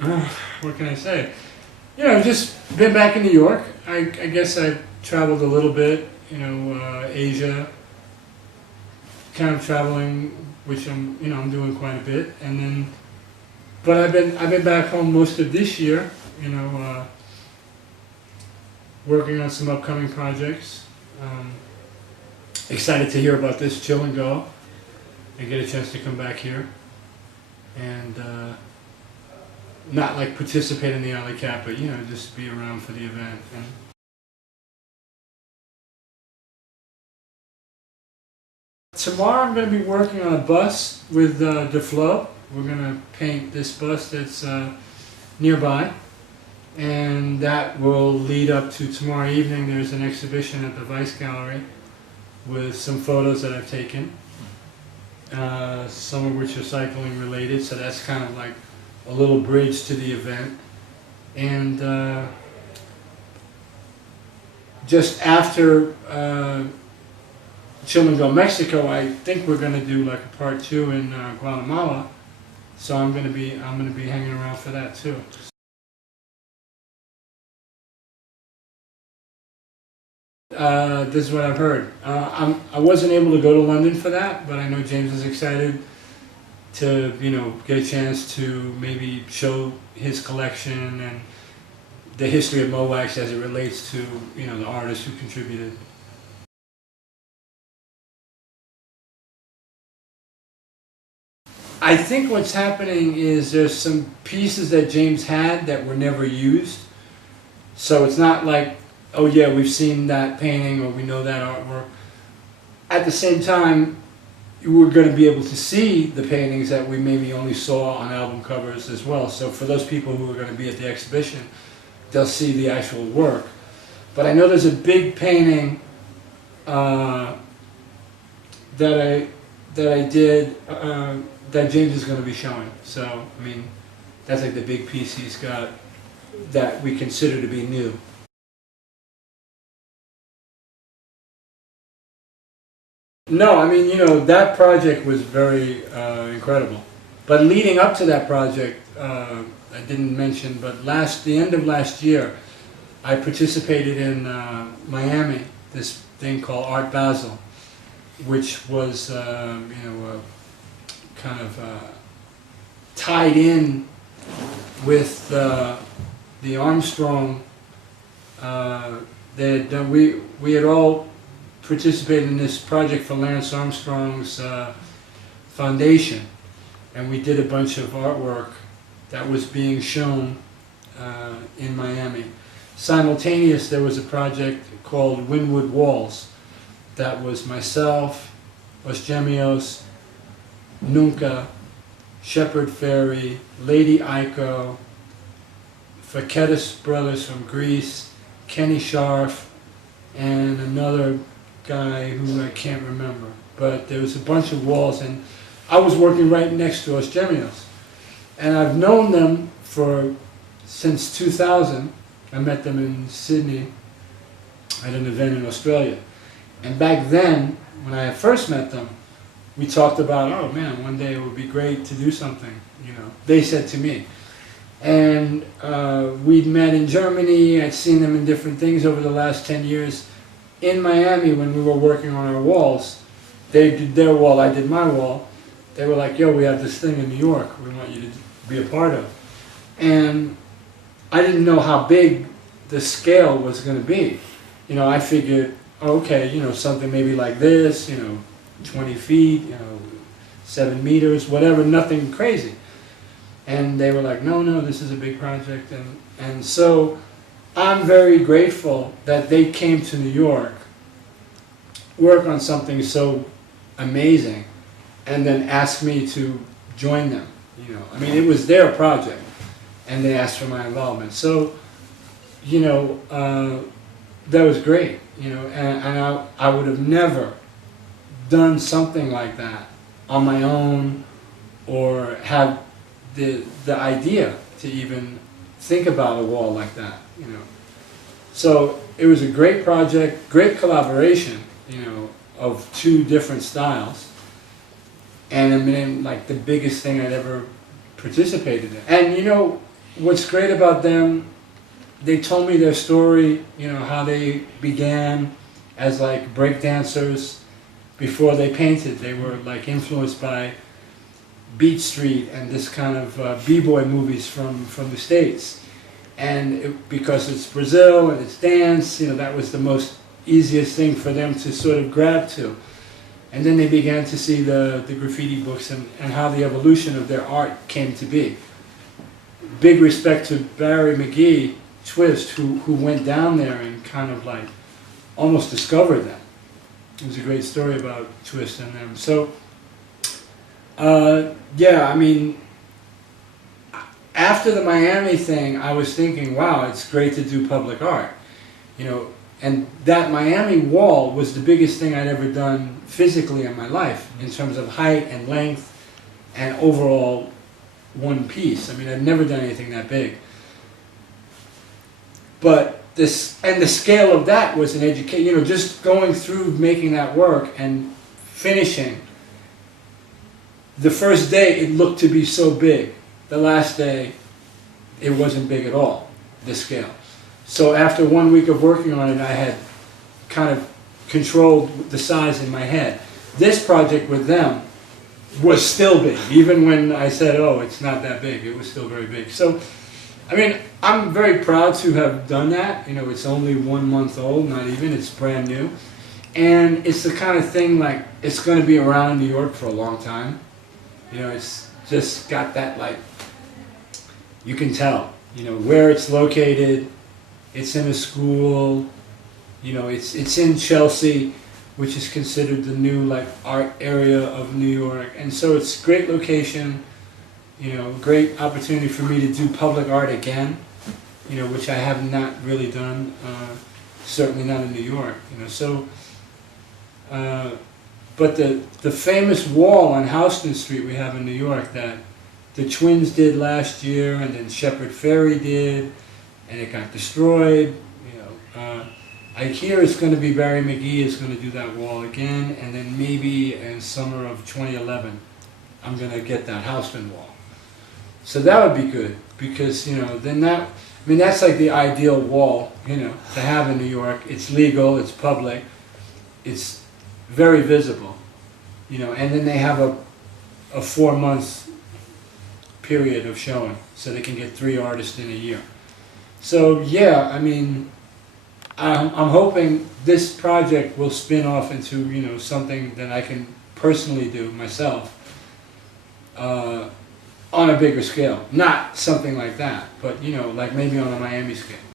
What can I say? You know, I've just been back in New York. I guess I've traveled a little bit. You know, Asia. Kind of traveling, which I'm doing quite a bit, and then, but I've been back home most of this year. You know, working on some upcoming projects. Excited to hear about this Chill.And.Go and get a chance to come back here and not like participate in the alley cat, but you know, just be around for the event. And tomorrow I'm going to be working on a bus with DeFlo. We're going to paint this bus that's nearby, and that will lead up to tomorrow evening. There's an exhibition at the Vice Gallery with some photos that I've taken, some of which are cycling related, so that's kind of like a little bridge to the event. And just after Chill.And.Go Mexico, I think we're going to do like a part 2 in Guatemala, so I'm going to be hanging around for that too. This is what I've heard. I wasn't able to go to London for that, but I know James is excited to, you know, get a chance to maybe show his collection and the history of Mowax as it relates to, you know, the artists who contributed. I think what's happening is there's some pieces that James had that were never used. So it's not like, oh yeah, we've seen that painting or we know that artwork. At the same time, we're going to be able to see the paintings that we maybe only saw on album covers as well. So for those people who are going to be at the exhibition, they'll see the actual work. But I know there's a big painting that I did that James is going to be showing. So, I mean, that's like the big piece he's got that we consider to be new. No, I mean, you know, that project was very incredible. But leading up to that project, I didn't mention, but the end of last year, I participated in Miami, this thing called Art Basel, which was, you know, kind of tied in with the Armstrong. We had all participated in this project for Lance Armstrong's foundation, and we did a bunch of artwork that was being shown in Miami. Simultaneous, there was a project called Wynwood Walls that was myself, Os Gemios, Nunca, Shepard Fairey, Lady Aiko, Faketis brothers from Greece, Kenny Scharf, and another guy who I can't remember. But there was a bunch of walls, and I was working right next to Os Gemios. And I've known them since 2000. I met them in Sydney at an event in Australia. And back then, when I first met them, we talked about, oh man, one day it would be great to do something, you know. They said to me. And we'd met in Germany. I'd seen them in different things over the last 10 years. In Miami, when we were working on our walls, they did their wall, I did my wall. They were like, yo, we have this thing in New York we want you to be a part of. And I didn't know how big the scale was going to be. You know, I figured, okay, you know, something maybe like this, you know, 20 feet, you know, 7 meters, whatever, nothing crazy. And they were like, no, this is a big project. And so I'm very grateful that they came to New York, work on something so amazing, and then asked me to join them. You know, I mean, it was their project, and they asked for my involvement. So, you know, that was great. You know, and I would have never done something like that on my own, or have the idea to even think about a wall like that. You know, so it was a great project, great collaboration. You know, of 2 different styles. And I mean, like the biggest thing I'd ever participated in. And you know, what's great about them, they told me their story, you know, how they began as like break dancers before they painted. They were like influenced by Beat Street and this kind of b-boy movies from the States. And because it's Brazil and it's dance, you know, that was the most easiest thing for them to sort of grab to. And then they began to see the graffiti books and how the evolution of their art came to be. Big respect to Barry McGee, Twist, who went down there and kind of like almost discovered them. It was a great story about Twist and them. So, yeah, I mean, after the Miami thing, I was thinking, wow, it's great to do public art, you know. And that Miami wall was the biggest thing I'd ever done physically in my life in terms of height and length and overall one piece. I mean, I'd never done anything that big. But this, and the scale of that was an education, you know, just going through making that work and finishing. The first day it looked to be so big. The last day it wasn't big at all, the scale. So after 1 week of working on it, I had kind of controlled the size in my head. This project with them was still big. Even when I said, oh, it's not that big, it was still very big. So, I mean, I'm very proud to have done that. You know, it's only 1 month old, not even, it's brand new. And it's the kind of thing like, it's going to be around in New York for a long time. You know, it's just got that like, you can tell, you know, where it's located. It's in a school, you know, it's in Chelsea, which is considered the new like art area of New York. And so it's a great location, you know, great opportunity for me to do public art again, you know, which I have not really done, certainly not in New York, you know. So, but the famous wall on Houston Street we have in New York that the Twins did last year, and then Shepard Fairey did, and it got destroyed. You know, I hear it's going to be Barry McGee is going to do that wall again, and then maybe in summer of 2011, I'm going to get that Houston wall. So that would be good because, you know, then that, I mean, that's like the ideal wall, you know, to have in New York. It's legal, it's public, it's very visible, you know, and then they have a 4 month period of showing, so they can get 3 artists in a year. So yeah, I mean, I'm hoping this project will spin off into, you know, something that I can personally do myself on a bigger scale. Not something like that, but, you know, like maybe on a Miami scale.